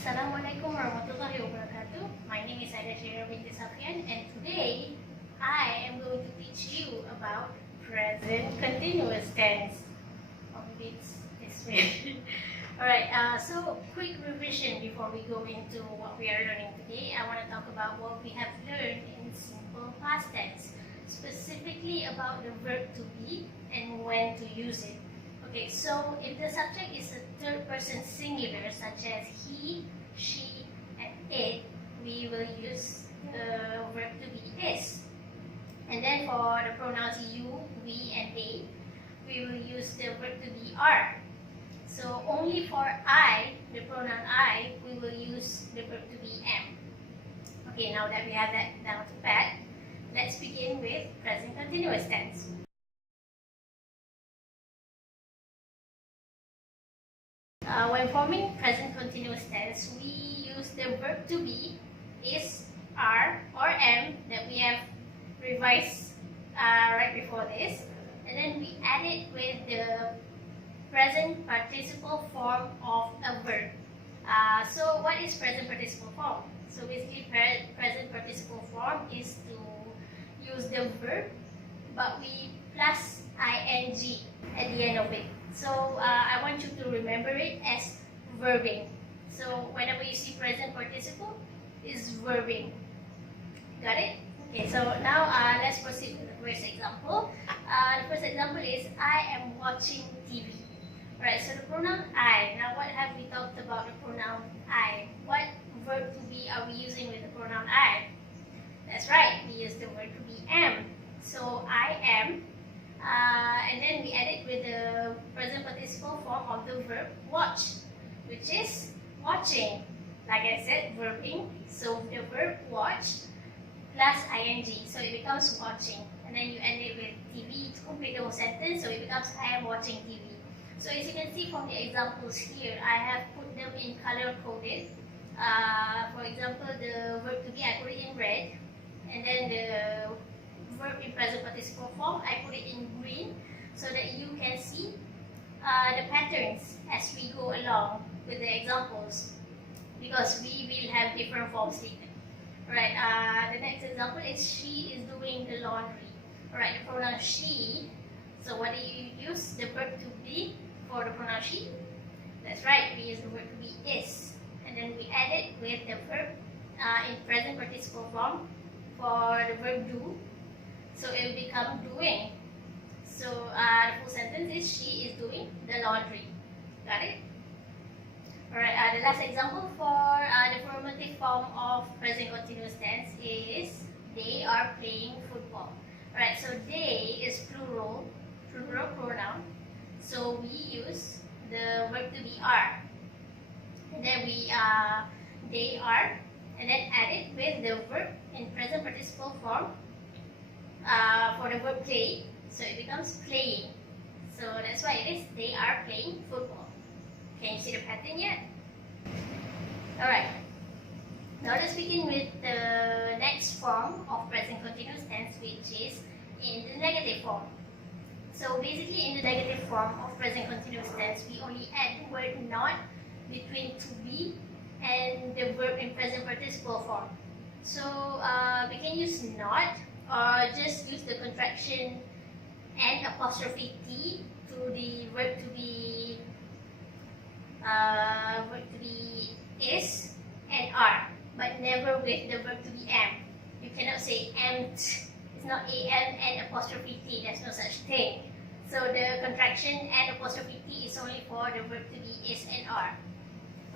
Assalamualaikum warahmatullahi wabarakatuh. My name is Aida Shira binti Safian, and today I am going to teach you about present continuous tense. Oh, maybe it's this way. Alright, so quick revision before we go into what we are learning today. I want to talk about what we have learned in simple past tense, specifically about the verb to be and when to use it. Okay, so if the subject is a third person singular such as he, she, and it, we will use the verb to be is. And then for the pronouns you, we, and they, we will use the verb to be are. So only for I, the pronoun I, we will use the verb to be am. Okay, now that we have that down to pat, let's begin with present continuous tense. When forming present continuous tense, we use the verb to be, is, are, or am that we have revised right before this, and then we add it with the present participle form of a verb. So what is present participle form? So basically present participle form is to use the verb but we plus ing at the end of it. So I want you to remember it as verbing. So whenever you see present participle, is verbing. Got it? Okay, so now let's proceed with the first example. The first example is I am watching TV. Right, so the pronoun I. Now what have we talked about the pronoun I? What verb to be are we using with the pronoun I? That's right, we use the verb to be am. So I am. And then we add it with the present participle form of the verb watch, which is watching. Like I said, verbing. So the verb watch plus ing, so it becomes watching. And then you end it with TV to complete the whole sentence, so it becomes I am watching TV. So as you can see from the examples here, I have put them in color coded. For example, the verb to be, I put it in red, and then the verb in present participle form, I put it in green, so that you can see the patterns as we go along with the examples, because we will have different forms later. Alright, the next example is she is doing the laundry. Alright, the pronoun she, so what do you use? The verb to be for the pronoun she. That's right, we use the verb to be is, and then we add it with the verb in present participle form for the verb do. So it will become doing. So the full sentence is she is doing the laundry. Got it? Alright, the last example for the formative form of present continuous tense is they are playing football. Alright, so they is plural pronoun. So we use the verb to be are. And then we they are, and then add it with the verb in present participle form for the verb play, so it becomes playing. So that's why it is they are playing football. Can you see the pattern yet? Alright. Now let's begin with the next form of present continuous tense, which is in the negative form. So basically in the negative form of present continuous tense, we only add the word not between to be and the verb in present participle form. So we can use not, or just use the contraction and apostrophe T to the verb to be is and are, but never with the verb to be am. You cannot say amt. It's not am and apostrophe T. There's no such thing. So the contraction and apostrophe T is only for the verb to be is and are.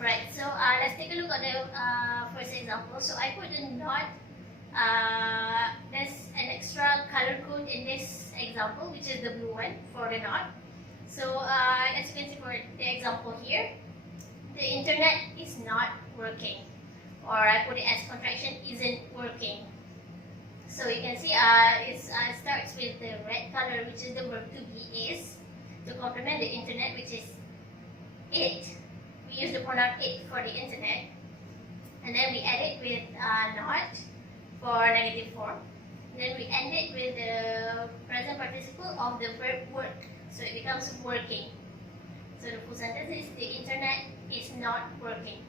Right. So let's take a look at the first example. So I put the not. There's an extra color code in this example, which is the blue one for the not. So as you can see for the example here, the internet is not working, or I put it as contraction isn't working. So you can see it starts with the red color, which is the verb to be is, to complement the internet, which is it. We use the pronoun it for the internet, and then we add it with not for negative form. Then we end it with the present participle of the verb work, so it becomes working. So the full sentence is the internet is not working.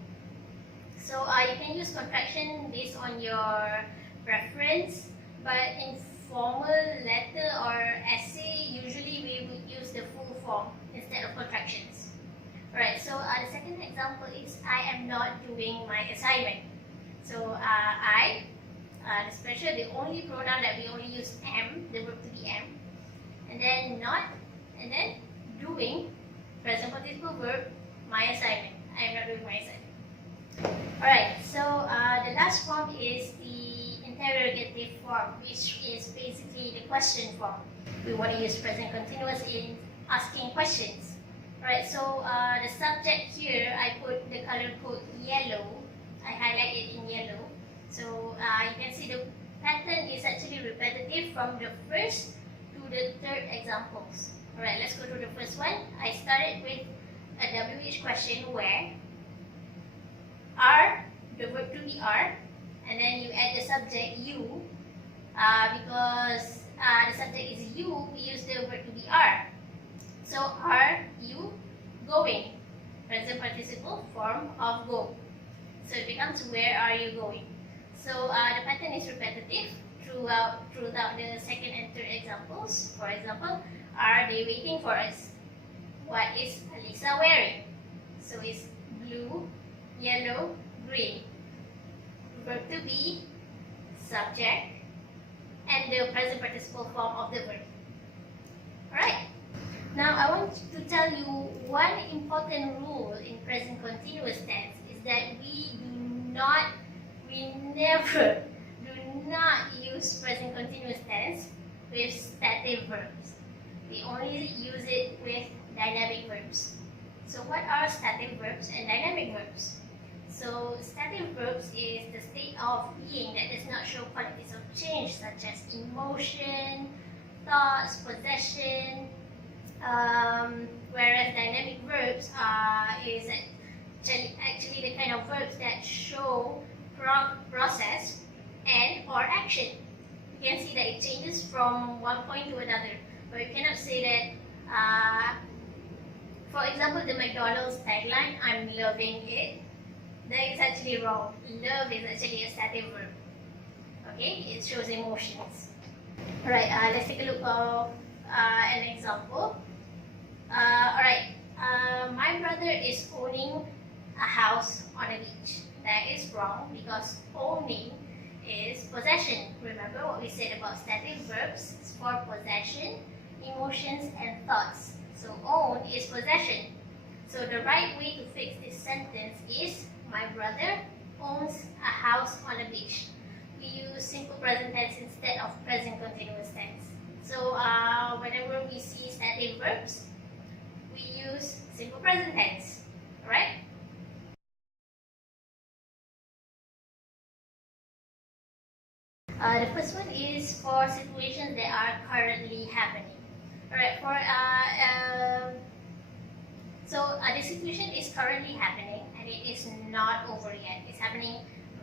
So you can use contraction based on your preference, but in formal letter or essay, usually we would use the full form instead of contractions. Alright, so the second example is I am not doing my assignment. So I, the special, the only pronoun that we only use am, the verb to be am, and then not, and then doing, present participle verb, my assignment. I am not doing my assignment. Alright, so the last form is the interrogative form, which is basically the question form. We want to use present continuous in asking questions. Alright, so the subject here, I put the color code yellow. I highlight it in yellow. So you can see the pattern is actually repetitive from the first to the third examples. Alright, let's go to the first one. I started with a WH question where are, the verb to be are, and then you add the subject you. Because the subject is you, we use the verb to be are. So are you going? Present participle form of go. So it becomes where are you going? So the pattern is repetitive throughout the second and third examples. For example, are they waiting for us? What is Alisa wearing? So it's blue, yellow, green. Verb to be, subject, and the present participle form of the verb. Alright. Now I want to tell you one important rule in present continuous tense is that we never do not use present continuous tense with stative verbs. We only use it with dynamic verbs. So what are stative verbs and dynamic verbs? So stative verbs is the state of being that does not show qualities of change such as emotion, thoughts, possession, whereas dynamic verbs is actually the kind of verbs that show process and or action. You can see that it changes from one point to another, but you cannot say that, for example, the McDonald's tagline, I'm loving it, that is actually wrong. Love is actually a stative verb. Okay, it shows emotions. Alright, let's take a look at an example. Alright, my brother is owning a house on a beach. That is wrong because owning is possession. Remember what we said about stative verbs? It's for possession, emotions, and thoughts. So own is possession. So the right way to fix this sentence is my brother owns a house on a beach. We use simple present tense instead of present continuous tense. So whenever we see stative verbs, we use simple present tense. Alright? The first one is for situations that are currently happening. Alright, so the situation is currently happening and it is not over yet. It's happening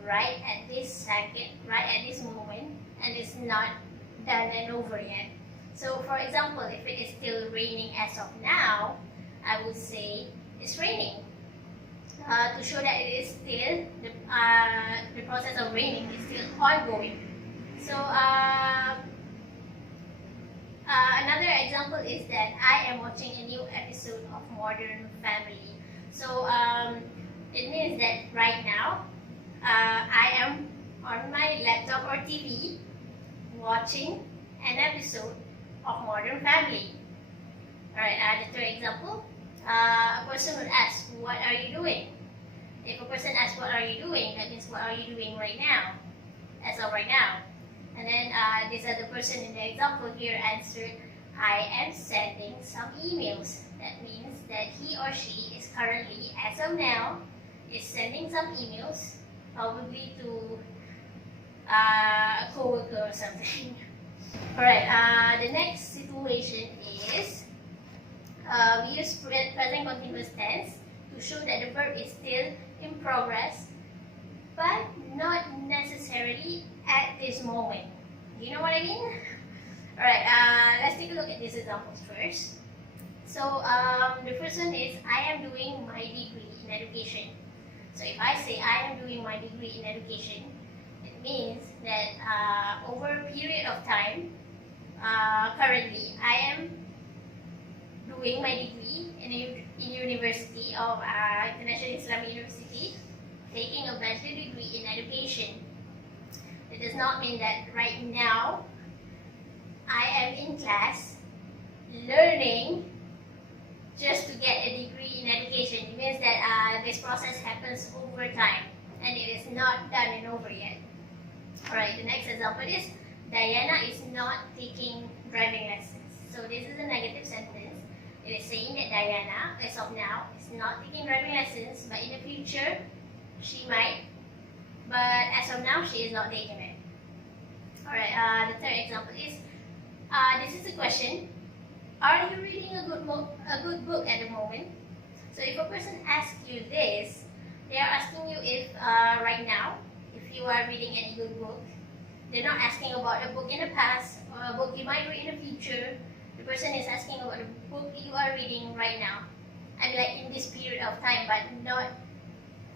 right at this second, right at this moment, and it's not done and over yet. So for example, if it is still raining as of now, I would say it's raining. To show that it is still, the process of raining is still ongoing. So another example is that I am watching a new episode of Modern Family. So it means that right now I am on my laptop or TV watching an episode of Modern Family. Alright, the third example, a person would ask, what are you doing? If a person asks, what are you doing? That means, what are you doing right now? As of right now. And then this other person in the example here answered, I am sending some emails. That means that he or she is currently, as of now, is sending some emails, probably to a co-worker or something. Alright, the next situation is, we use present continuous tense to show that the verb is still in progress, but not necessarily at this moment. Do you know what I mean? Alright, let's take a look at these examples first. So, the first one is, I am doing my degree in education. So if I say I am doing my degree in education, it means that over a period of time, currently I am doing my degree in University of International Islamic University, taking a bachelor degree in education. It does not mean that right now I am in class learning just to get a degree in education. It means that this process happens over time and it is not done and over yet. Alright, the next example is Diana is not taking driving lessons. So this is a negative sentence. It is saying that Diana, as of now, is not taking driving lessons, but in the future, she might. But as of now, she is not taking it. Alright, the third example is, this is a question. Are you reading a good book at the moment? So if a person asks you this, they are asking you if right now, if you are reading any good book. They're not asking about a book in the past or a book you might read in the future. The person is asking about the book you are reading right now. I mean, like in this period of time, but not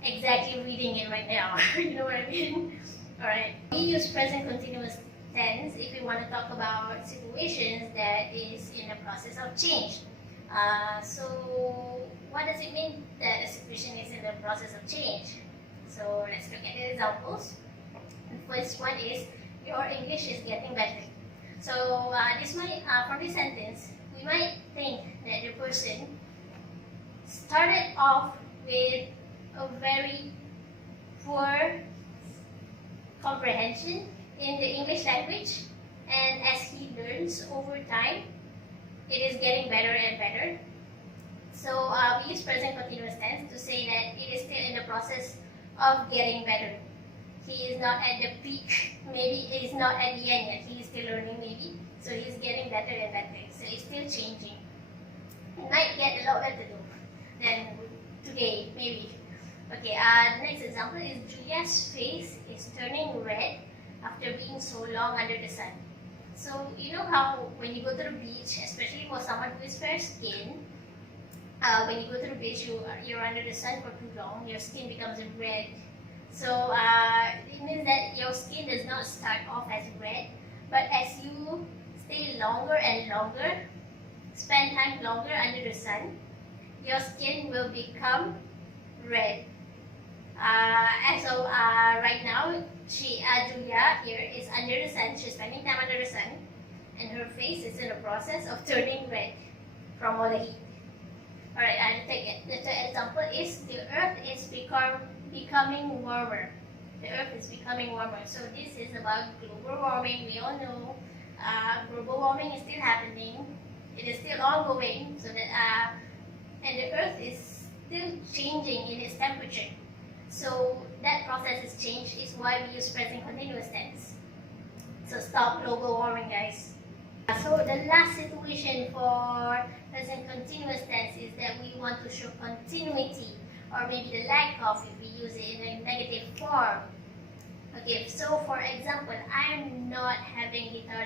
exactly reading it right now. You know what I mean? Alright. We use present continuous tense if we want to talk about situations that is in the process of change. So what does it mean that a situation is in the process of change? So let's look at the examples. The first one is, your English is getting better. So this might, from this sentence, we might think that the person started off with a very poor comprehension in the English language, and as he learns over time, it is getting better and better. So we use present continuous tense to say that it is still in the process of getting better. He is not at the peak, maybe he is not at the end yet, he is still learning maybe. So he is getting better and better. So it's still changing. He might get a lot better though than today, maybe. Okay, the next example is Julia's face is turning red after being so long under the sun. So you know how when you go to the beach, especially for someone who is fair skinned, when you go to the beach, you're under the sun for too long, your skin becomes red. So it means that your skin does not start off as red, but as you stay longer and longer, spend time longer under the sun, your skin will become red. Right now, Julia here is under the sun, she's spending time under the sun, and her face is in the process of turning red from all the heat. Alright, the third example is, the earth is becoming warmer. The earth is becoming warmer. So this is about global warming. We all know global warming is still happening. It is still ongoing. So that and the earth is still changing in its temperature. So that process is changed is why we use present continuous tense. So stop global warming, guys. So the last situation for present continuous tense is that we want to show continuity, or maybe the lack of if we use it in a negative form. Okay, so for example, I am not having guitar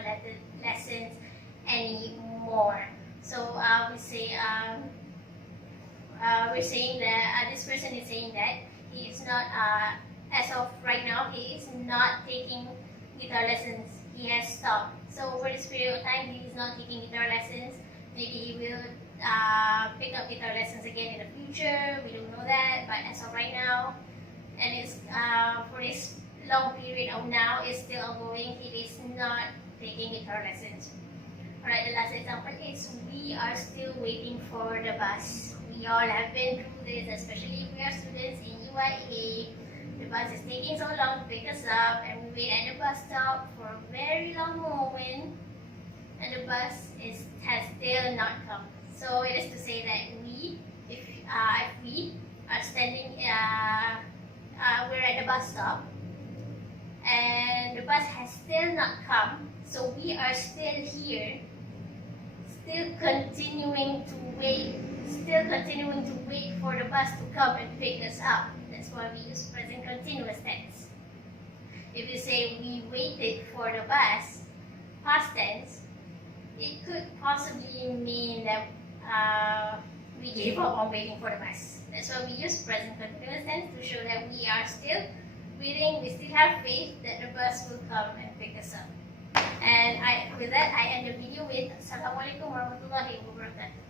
lessons anymore. So we say we're saying that this person is saying that he is not, as of right now, he is not taking guitar lessons. He has stopped. So over this period of time, he is not taking guitar lessons. Maybe he will pick up guitar lessons again in the future. We don't know that, but as of right now, and it's for this long period of now, is still ongoing. He is not taking guitar lessons. Alright, the last example is, we are still waiting for the bus. We all have been through this, especially if we are students in UIA. The bus is taking so long to pick us up, and we wait at the bus stop for a very long moment, and the bus has still not come. So it is to say that if we are standing, we're at the bus stop, and the bus has still not come, so we are still here, still continuing to wait for the bus to come and pick us up. That's why we use present continuous tense. If you say we waited for the bus, past tense, it could possibly mean that we gave up on waiting for the bus. That's why we use present continuous tense to show that we are still waiting, we still have faith that the bus will come and pick us up. And with that, I end the video with Assalamualaikum warahmatullahi wabarakatuh.